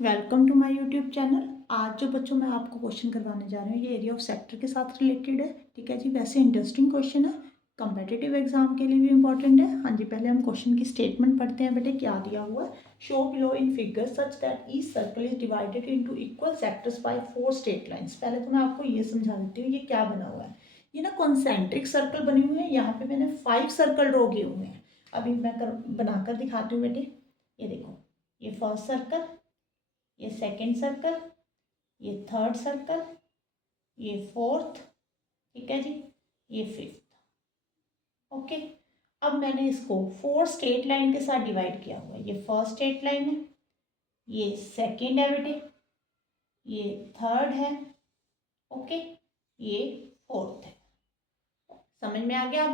Welcome to my YouTube channel. आज जो बच्चों मैं आपको क्वेश्चन करवाने जा रही हूँ ये एरिया ऑफ सेक्टर के साथ रिलेटेड है। ठीक है जी, वैसे इंटरेस्टिंग क्वेश्चन है, कम्पिटिटिव एग्जाम के लिए भी इंपॉर्टेंट है। हाँ जी, पहले हम क्वेश्चन की स्टेटमेंट पढ़ते हैं। बेटे क्या दिया हुआ है, show below in figure such that each circle is divided into equal sectors by 4 straight lines. पहले तो मैं आपको ये समझा देती हूँ ये क्या बना हुआ है। ये ना कॉन्सेंट्रिक सर्कल बने हुए हैं। यहाँ पे मैंने 5 सर्कल ड्रॉ किए हुए हैं। अभी मैं बनाकर दिखाती हूँ बेटे। ये देखो, ये फर्स्ट सर्कल, ये सेकेंड सर्कल, ये थर्ड सर्कल, ये फोर्थ, ठीक है जी, ये फिफ्थ। ओके, अब मैंने इसको 4 स्ट्रेट लाइन के साथ डिवाइड किया हुआ है। ये फर्स्ट स्ट्रेट लाइन है, ये सेकेंड है बेटे, ये थर्ड है, ओके, ये फोर्थ है। समझ में आ गया।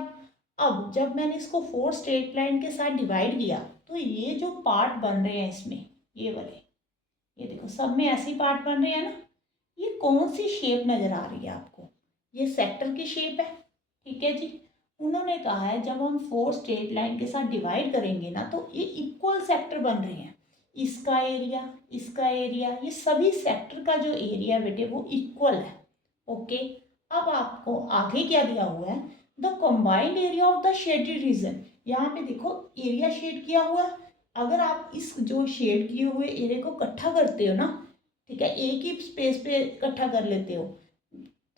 अब जब मैंने इसको 4 स्ट्रेट लाइन के साथ डिवाइड किया तो ये जो पार्ट बन रहे हैं इसमें, ये वाले, ये देखो सब में ऐसी पार्ट बन रहे हैं ना। ये कौन सी शेप नजर आ रही है आपको? ये सेक्टर की शेप है। ठीक है जी, उन्होंने कहा है जब हम 4 स्ट्रेट लाइन के साथ डिवाइड करेंगे ना तो ये इक्वल सेक्टर बन रहे हैं। इसका एरिया, इसका एरिया, ये सभी सेक्टर का जो एरिया बेटे वो इक्वल है। ओके, अब आपको आगे क्या दिया हुआ है, the combined area of the shaded region. यहाँ पे देखो एरिया शेड किया हुआ है। अगर आप इस जो शेड किए हुए एरिया को इकट्ठा करते हो ना, ठीक है, एक ही स्पेस पे इकट्ठा कर लेते हो,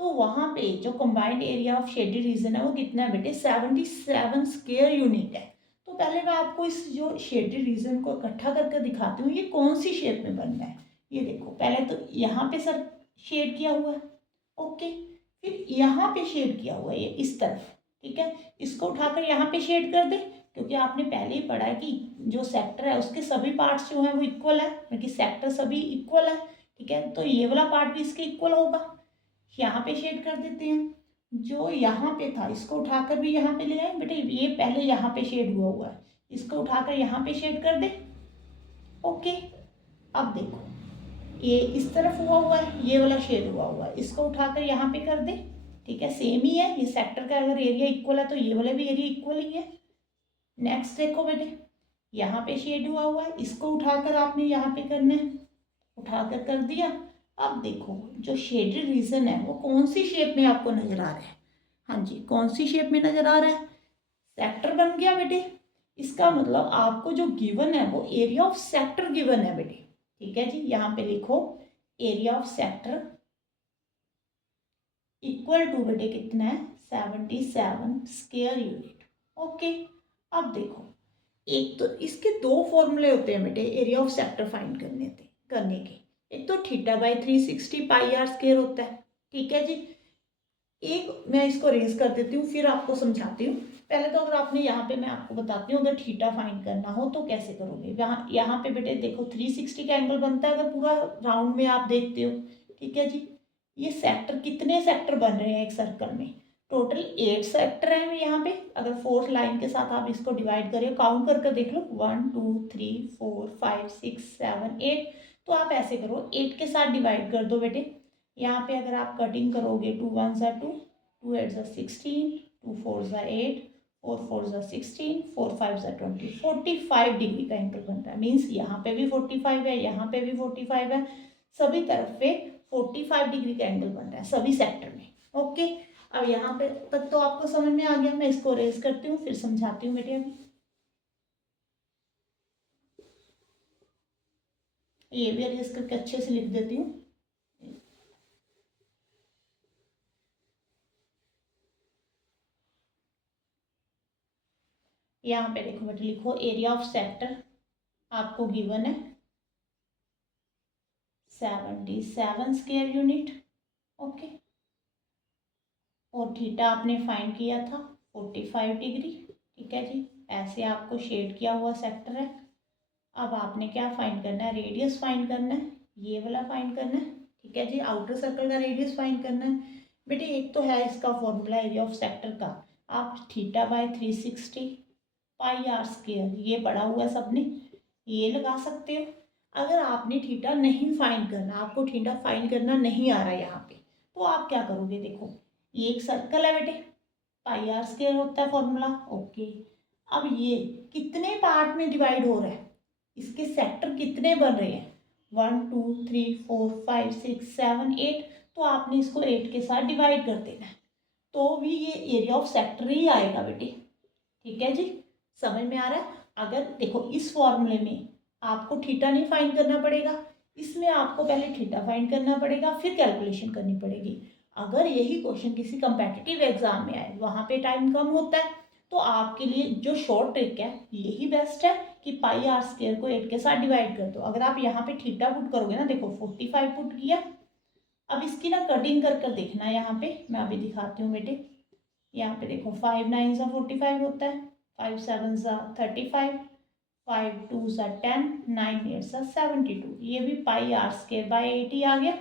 तो वहाँ पे जो combined area of shaded region है वो कितना है बेटे, 77 स्क्वायर यूनिट है। तो पहले मैं आपको इस जो शेडेड रीजन को इकट्ठा करके दिखाती हूँ ये कौन सी शेप में बनना है। ये देखो, पहले तो यहाँ पे सर शेड किया हुआ है, ओके, फिर यहाँ पे शेड किया हुआ है ये इस तरफ। ठीक है, इसको उठाकर यहाँ पे शेड कर दे, क्योंकि आपने पहले ही पढ़ा है कि जो सेक्टर है उसके सभी पार्ट्स जो हैं वो इक्वल है, क्योंकि सेक्टर सभी इक्वल है। ठीक है, तो ये वाला पार्ट भी इसके इक्वल होगा। यहाँ पे शेड कर देते हैं। जो यहाँ पे था इसको उठाकर भी यहाँ पे ले आए बेटे, ये पहले यहाँ पे शेड हुआ है, इसको उठाकर यहाँ पे शेड कर दे। ओके, अब देखो ये इस तरफ हुआ है, ये वाला शेड हुआ है, इसको उठाकर यहाँ पे कर दे। ठीक है, सेम ही है, ये सेक्टर का अगर एरिया इक्वल है तो ये वाला भी एरिया इक्वल ही है। नेक्स्ट देखो बेटे, यहाँ पे शेड हुआ है, इसको उठाकर आपने यहाँ पे करना है, उठाकर कर दिया। अब देखो जो शेडेड रीजन है वो कौन सी शेप में आपको नजर आ रहा है? हाँ जी, कौन सी शेप में नजर आ रहा है? सेक्टर बन गया बेटे। इसका मतलब आपको जो गिवन है वो एरिया ऑफ सेक्टर गिवन है बेटे। ठीक है जी, यहाँ पे लिखो area of sector equal to बेटे कितना है, 77 स्क्वायर यूनिट। ओके, अब देखो, एक तो इसके दो फॉर्मूले होते हैं बेटे एरिया ऑफ सेक्टर फाइंड करने के। एक तो theta by 360 pi r square होता है। ठीक है जी, एक मैं इसको रेज कर देती हूँ फिर आपको समझाती हूँ। पहले तो अगर आपने यहाँ पे, मैं आपको बताती हूँ, अगर थीटा फाइंड करना हो तो कैसे करोगे। यहाँ पे बेटे देखो 360 का एंगल बनता है अगर पूरा राउंड में आप देखते हो। ठीक है जी, ये सेक्टर, कितने सेक्टर बन रहे हैं एक सर्कल में? टोटल 8 सेक्टर है यहाँ पे। अगर 4 लाइन के साथ आप इसको डिवाइड करिए, काउंट करके देख लो, 1 2 3 4 5 6 7 8। तो आप ऐसे करो, 8 के साथ डिवाइड कर दो बेटे। यहाँ पे अगर आप कटिंग करोगे, 2 1 ज़ा 2, 2 8 ज़ा 16, 2 4 ज़ा 8, 4 4 ज़ा 16, 4 5 ज़ा 20, 45 डिग्री का एंगल बनता है। मीन्स यहाँ पे भी 45 है, यहाँ पे भी 45 है, सभी तरफ पे 45 डिग्री का एंगल बन रहा है सभी सेक्टर में। ओके, अब यहाँ पे तक तो आपको समझ में आ गया। मैं इसको रेज करती हूँ फिर समझाती हूँ बेटे। अभी ये भी रेज करके अच्छे से लिख देती हूँ। यहाँ पे देखो बेटे, लिखो एरिया ऑफ सेक्टर आपको गिवन है 77 स्क्वायर यूनिट। ओके, और थीटा आपने फाइंड किया था 45 डिग्री। ठीक है जी, ऐसे आपको शेड किया हुआ सेक्टर है। अब आपने क्या फाइंड करना है, रेडियस फाइंड करना है, ये वाला फाइंड करना है। ठीक है जी, आउटर सर्कल का रेडियस फाइंड करना है बेटे। एक तो है इसका फॉर्मूला एरिया ऑफ सेक्टर का, आप theta by 360 pi r square, ये पढ़ा हुआ है सबने, ये लगा सकते हो। अगर आपने थीटा नहीं फाइंड करना, आपको थीटा फाइंड करना नहीं आ रहा है यहाँ पे, तो आप क्या करोगे, देखो ये एक सर्कल है बेटे, पाई आर स्क्वायर होता है फॉर्मूला। ओके, अब ये कितने पार्ट में डिवाइड हो रहा है, इसके सेक्टर कितने बन रहे हैं, 1 2 3 4 5 6 7 8, तो आपने इसको 8 के साथ डिवाइड कर देना है, तो भी ये एरिया ऑफ सेक्टर ही आएगा बेटे। ठीक है जी, समझ में आ रहा है। अगर देखो इस फॉर्मूले में आपको थीटा नहीं फाइंड करना पड़ेगा, इसमें आपको पहले थीटा फाइंड करना पड़ेगा, फिर कैलकुलेशन करनी पड़ेगी। अगर यही क्वेश्चन किसी कंपेटिटिव एग्जाम में आए, वहाँ पे टाइम कम होता है, तो आपके लिए जो शॉर्ट ट्रिक है यही बेस्ट है कि पाई आर स्क्वायर को 8 के साथ डिवाइड कर दो। अगर आप यहाँ पे थीटा पुट करोगे ना, देखो 45 पुट किया, अब इसकी ना कटिंग कर कर देखना, यहाँ पे मैं अभी दिखाती हूँ बेटे। यहाँ पे देखो 5 9 सा 45 होता है, 5 7 सा 35, 5 2 सा 10, 9 8 सा 72, ये भी पाई आर स्क्वायर बाय 8 ही आ गया।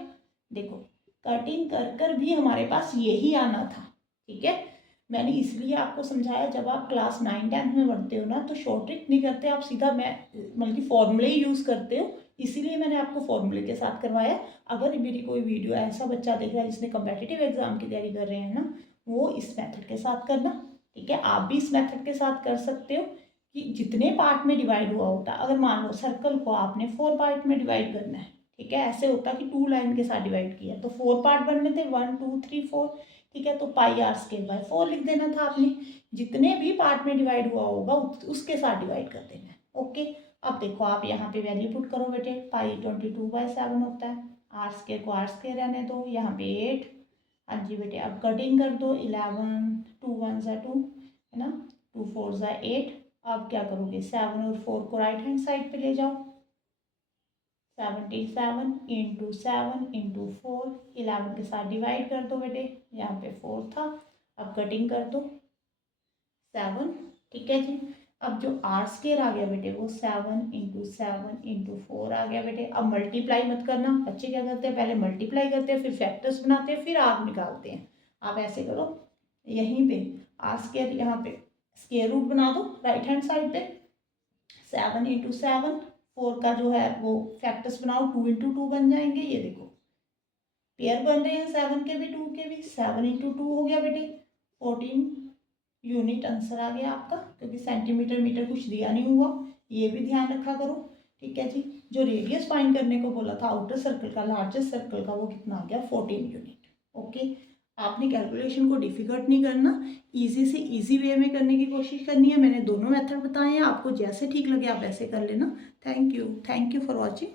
देखो कटिंग कर कर भी हमारे पास यही आना था। ठीक है, मैंने इसलिए आपको समझाया, जब आप क्लास 9 10 में पढ़ते हो ना, तो शॉर्ट ट्रिक नहीं करते आप, सीधा मैं बल्कि फॉर्मूले ही यूज़ करते हो, इसीलिए मैंने आपको फॉर्मूले के साथ करवाया। अगर मेरी कोई वीडियो ऐसा बच्चा देख रहा है जिसने कम्पिटिटिव एग्जाम की तैयारी कर रहे हैं ना, वो इस मेथड के साथ करना। ठीक है, आप भी इस मेथड के साथ कर सकते हो कि जितने पार्ट में डिवाइड हुआ होता है, अगर मान लो सर्कल को आपने 4 पार्ट में डिवाइड करना है, ठीक है, ऐसे होता कि 2 लाइन के साथ डिवाइड किया तो 4 पार्ट बनने थे, 1 2 3 4। ठीक है, तो पाई आर स्क्वायर बाय 4 लिख देना था आपने, जितने भी पार्ट में डिवाइड हुआ होगा उसके साथ डिवाइड कर देना है। ओके, अब देखो आप यहाँ पे वैल्यू पुट करो बेटे, पाई 22/7 होता है, आर स्क्वायर को आर स्क्वायर रहने दो, यहाँ पे 8। हाँ जी बेटे, अब कटिंग कर दो, 11 2 1 सा 2 है ना, 2 4 सा 8। अब क्या करोगे, 7 और 4 को राइट हैंड साइड पे ले जाओ, 77 इंटू 7 इंटू 4, 11 के साथ डिवाइड कर दो बेटे, यहाँ पे 4 था। अब कटिंग कर दो 7। ठीक है जी, अब जो आर स्क्वायर आ गया बेटे वो 7 इंटू 7 इंटू 4 आ गया बेटे। अब मल्टीप्लाई मत करना, बच्चे क्या करते हैं, पहले मल्टीप्लाई करते हैं, फिर फैक्टर्स बनाते हैं, फिर आग निकालते हैं। आप ऐसे करो, यहीं पे आर स्क्वायर यहाँ पे स्क्वायर रूट बना दो राइट हैंड साइड पे, 7 इंटू 7, 4 का जो है वो फैक्टर्स बनाओ, 2 इंटू 2 बन जाएंगे। ये देखो पेयर बन रहे हैं 7 के भी 2 के भी, 7 इंटू 2 हो गया बेटे 14 यूनिट आंसर आ गया आपका, क्योंकि सेंटीमीटर मीटर कुछ दिया नहीं हुआ, ये भी ध्यान रखा करो। ठीक है जी, जो रेडियस फाइंड करने को बोला था आउटर सर्कल का, लार्जेस्ट सर्कल का, वो कितना आ गया, 14 यूनिट। ओके, आपने कैलकुलेशन को डिफिकल्ट नहीं करना, इजी से इजी वे में करने की कोशिश करनी है। मैंने दोनों मेथड बताए हैं, आपको जैसे ठीक लगे आप वैसे कर लेना। Thank you for watching.